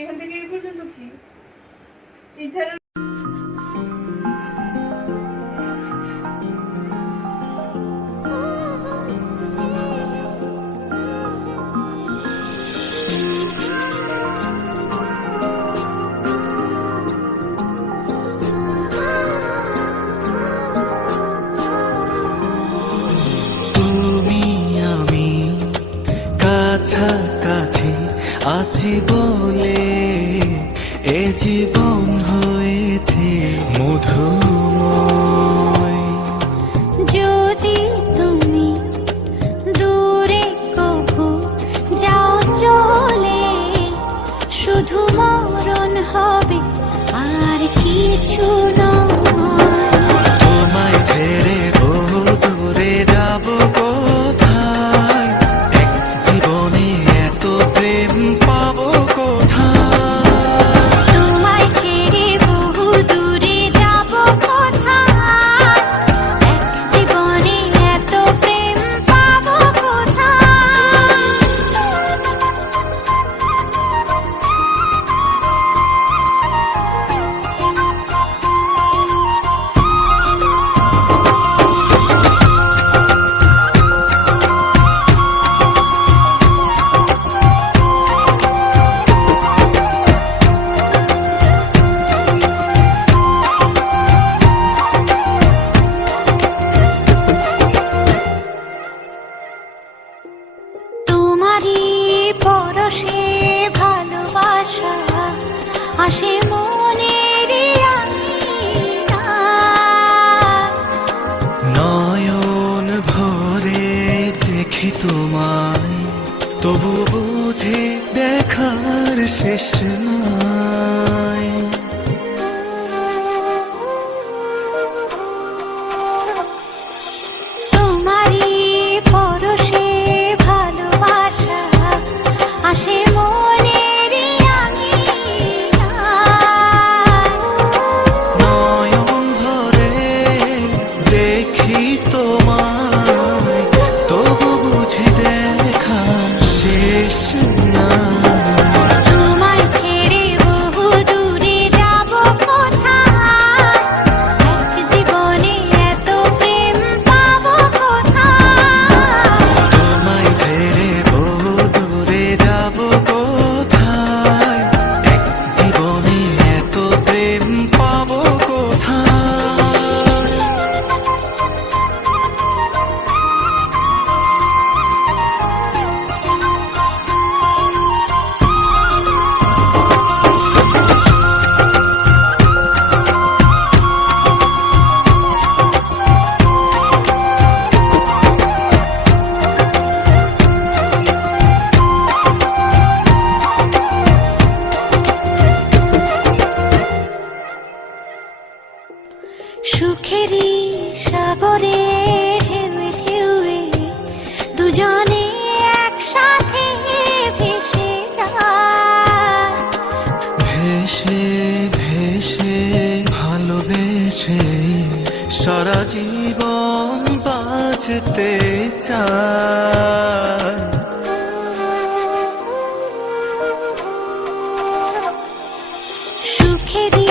এখান থেকে এই পর্যন্ত কি এছাড়া কাছাকাছি আছি বলে এ জীবন হয়েছে মধুময়। যদি তুমি দূরে কবু যাও চলে, শুধু মরণ হবে আর কিছু নয়। তোমায় ছেড়ে বহু দূরে যাব কোথায়, এক জীবনে এত প্রেম পাবো কোথায়। তোমায় ছেড়ে বহু দূরে যাব কোথায়, এক জীবনে এত প্রেম পাবো কোথায়। তোমারই পরশে ভালোবাসা আসে মনের আঙিনায়। নয়ন ভরে দেখি তোমায়, তবু বুঝি দেখার শেষ নাই। তোমারই পরশে ভালোবাসা আসে মনের আঙিনায়। নয়ন ভরে দেখি তোমায়, তবু বুঝি দেখার শেষ নাই। তোমায় ছেড়ে বহু দূরে যাব কোথায়, এক জীবনে এত প্রেম পাবো কোথায়। তোমায় ছেড়ে বহু দূরে যাব কোথায়, এক জীবনে এত প্রেম পাবো কোথায়। সুখেরই সাগরে ঢেউয়ে ঢেউয়ে দুজনে একসাথে ভেসে যায়। ভেসে ভেসে ভালোবেসে সারা জীবন বাঁচতে চায়। সুখেরই